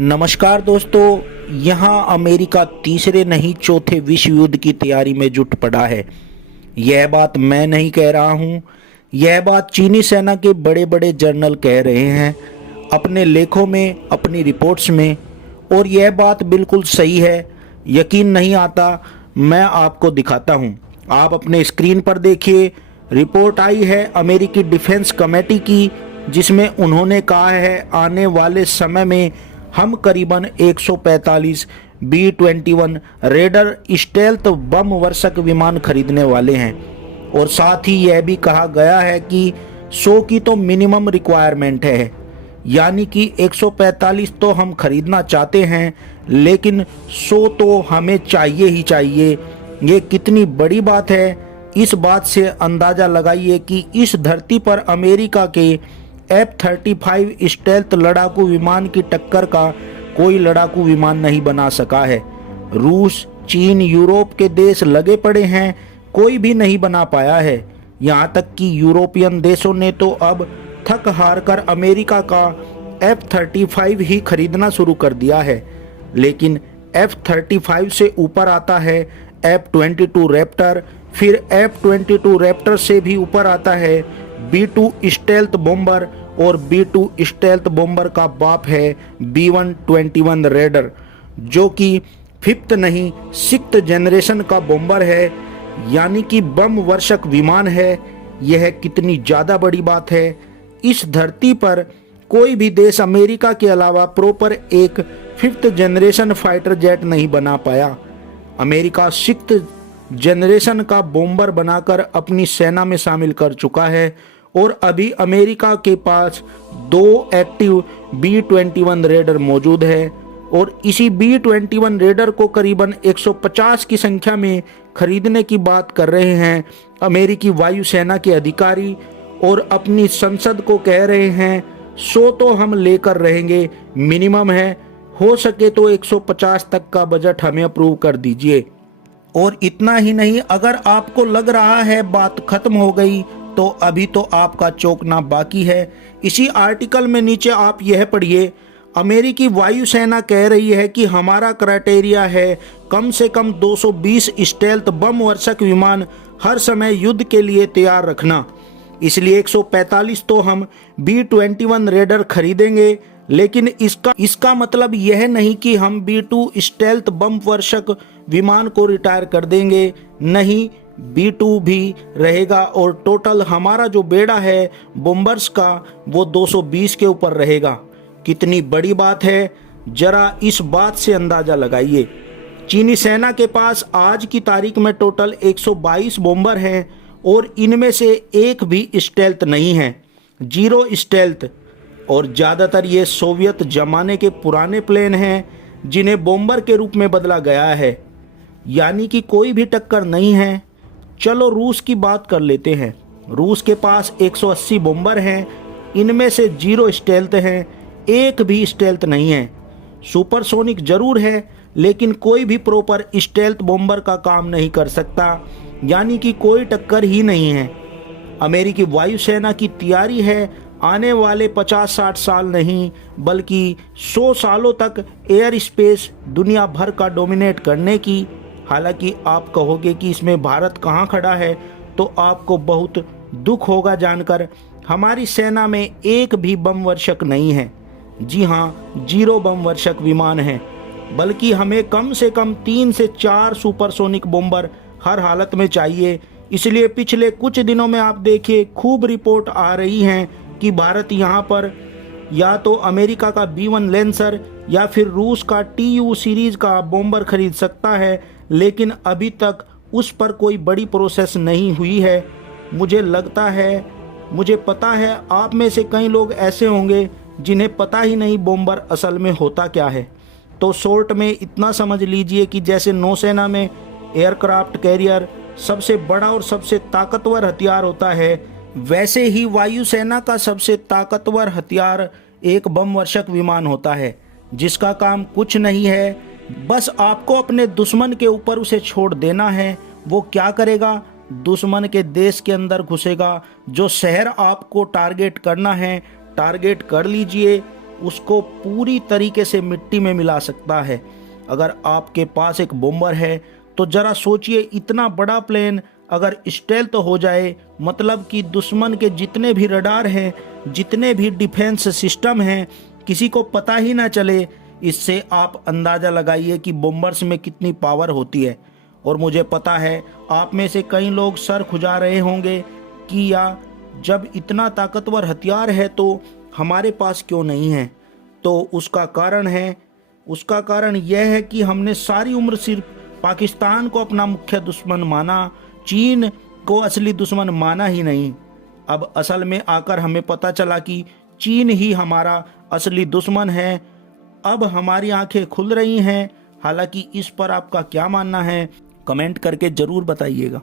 नमस्कार दोस्तों, यहाँ अमेरिका तीसरे नहीं चौथे विश्व युद्ध की तैयारी में जुट पड़ा है। यह बात मैं नहीं कह रहा हूँ, यह बात चीनी सेना के बड़े बड़े जर्नल कह रहे हैं अपने लेखों में, अपनी रिपोर्ट्स में। और यह बात बिल्कुल सही है। यकीन नहीं आता, मैं आपको दिखाता हूँ। आप अपने स्क्रीन पर देखिए, रिपोर्ट आई है अमेरिकी डिफेंस कमेटी की, जिसमें उन्होंने कहा है आने वाले समय में हम करीबन 145 B-21 रेडर स्टेल्थ बम वर्षक विमान खरीदने वाले हैं। और साथ ही यह भी कहा गया है कि 100 की तो मिनिमम रिक्वायरमेंट है, यानी कि 145 तो हम खरीदना चाहते हैं, लेकिन 100 तो हमें चाहिए ही चाहिए। ये कितनी बड़ी बात है, इस बात से अंदाज़ा लगाइए कि इस धरती पर अमेरिका के F-35 स्टेल्थ लड़ाकू विमान की टक्कर का कोई लड़ाकू विमान नहीं बना सका है। रूस, चीन, यूरोप के देश लगे पड़े हैं, कोई भी नहीं बना पाया है। यहाँ तक कि यूरोपियन देशों ने तो अब थक हार कर अमेरिका का F-35 ही खरीदना शुरू कर दिया है। लेकिन F-35 से ऊपर आता है F-22 रैप्टर, फिर F-22 रैप्टर से भी ऊपर आता है B-2 स्टेल्थ बॉम्बर, और B-2 स्टेल्थ बॉम्बर का बाप है B-121 रेडर, जो कि 5th नहीं 6th जनरेशन का बॉम्बर है, यानी कि बम वर्षक विमान है। यह कितनी ज़्यादा बड़ी बात है। इस धरती पर कोई भी देश अमेरिका के अलावा प्रॉपर एक 5th जनरेशन फाइटर जेट नहीं बना पाया। अमेरिका 6th जनरेशन का बॉम्बर बनाकर अपनी सेना में शामिल कर चुका है, और अभी अमेरिका के पास 2 एक्टिव B-21 रेडर मौजूद है। और इसी B-21 रेडर को करीबन 150 की संख्या में खरीदने की बात कर रहे हैं अमेरिकी वायुसेना के अधिकारी, और अपनी संसद को कह रहे हैं 100 तो हम लेकर रहेंगे, मिनिमम है, हो सके तो 150 तक का बजट हमें अप्रूव कर दीजिए। और इतना ही नहीं, अगर आपको लग रहा है बात खत्म हो गई, तो अभी तो आपका चौंकना बाकी है। इसी आर्टिकल में नीचे आप यह पढ़िए, अमेरिकी वायुसेना कह रही है कि हमारा क्राइटेरिया है कम से कम 220 स्टेल्थ बम वर्षक विमान हर समय युद्ध के लिए तैयार रखना। इसलिए 145 तो हम B-21 रेडर खरीदेंगे, लेकिन इसका मतलब यह नहीं कि हम B-2 स्टेल्थ बम वर्षक विमान को रिटायर कर देंगे। नहीं, B-2 भी रहेगा, और टोटल हमारा जो बेड़ा है बॉम्बर्स का वो 220 के ऊपर रहेगा। कितनी बड़ी बात है, जरा इस बात से अंदाज़ा लगाइए। चीनी सेना के पास आज की तारीख में टोटल 122 बॉम्बर हैं, और इनमें से एक भी स्टेल्थ नहीं है, 0 स्टेल्थ। और ज़्यादातर ये सोवियत ज़माने के पुराने प्लेन हैं, जिन्हें बॉम्बर के रूप में बदला गया है, यानी कि कोई भी टक्कर नहीं है। चलो रूस की बात कर लेते हैं। रूस के पास 180 बॉम्बर हैं, इनमें से 0 स्टेल्थ हैं, एक भी स्टेल्थ नहीं है। सुपरसोनिक जरूर है, लेकिन कोई भी प्रॉपर स्टेल्थ बॉम्बर का काम नहीं कर सकता, यानी कि कोई टक्कर ही नहीं है। अमेरिकी वायुसेना की तैयारी है आने वाले 50-60 साल नहीं, बल्कि 100 सालों तक एयर स्पेस दुनिया भर का डोमिनेट करने की। हालांकि आप कहोगे कि इसमें भारत कहाँ खड़ा है, तो आपको बहुत दुख होगा जानकर हमारी सेना में एक भी बम वर्षक नहीं है। जी हाँ, 0 बम वर्षक विमान है, बल्कि हमें कम से कम 3 से 4 सुपरसोनिक बॉम्बर हर हालत में चाहिए। इसलिए पिछले कुछ दिनों में आप देखिए खूब रिपोर्ट आ रही हैं कि भारत यहाँ पर या तो अमेरिका का B-1 लैंसर या फिर रूस का TU सीरीज़ का बॉम्बर खरीद सकता है, लेकिन अभी तक उस पर कोई बड़ी प्रोसेस नहीं हुई है। मुझे लगता है, मुझे पता है आप में से कई लोग ऐसे होंगे जिन्हें पता ही नहीं बॉम्बर असल में होता क्या है। तो शॉर्ट में इतना समझ लीजिए कि जैसे नौसेना में एयरक्राफ्ट कैरियर सबसे बड़ा और सबसे ताकतवर हथियार होता है, वैसे ही वायुसेना का सबसे ताकतवर हथियार एक बम वर्षक विमान होता है, जिसका काम कुछ नहीं है, बस आपको अपने दुश्मन के ऊपर उसे छोड़ देना है। वो क्या करेगा, दुश्मन के देश के अंदर घुसेगा, जो शहर आपको टारगेट करना है टारगेट कर लीजिए, उसको पूरी तरीके से मिट्टी में मिला सकता है। अगर आपके पास एक बॉम्बर है तो ज़रा सोचिए, इतना बड़ा प्लेन अगर स्टेल्थ हो जाए, मतलब कि दुश्मन के जितने भी रडार हैं, जितने भी डिफेंस सिस्टम हैं, किसी को पता ही ना चले। इससे आप अंदाज़ा लगाइए कि बॉम्बर्स में कितनी पावर होती है। और मुझे पता है आप में से कई लोग सर खुजा रहे होंगे कि या जब इतना ताकतवर हथियार है तो हमारे पास क्यों नहीं है। तो उसका कारण यह है कि हमने सारी उम्र सिर्फ पाकिस्तान को अपना मुख्य दुश्मन माना, चीन को असली दुश्मन माना ही नहीं। अब असल में आकर हमें पता चला कि चीन ही हमारा असली दुश्मन है। अब हमारी आंखें खुल रही हैं। हालांकि इस पर आपका क्या मानना है, कमेंट करके ज़रूर बताइएगा।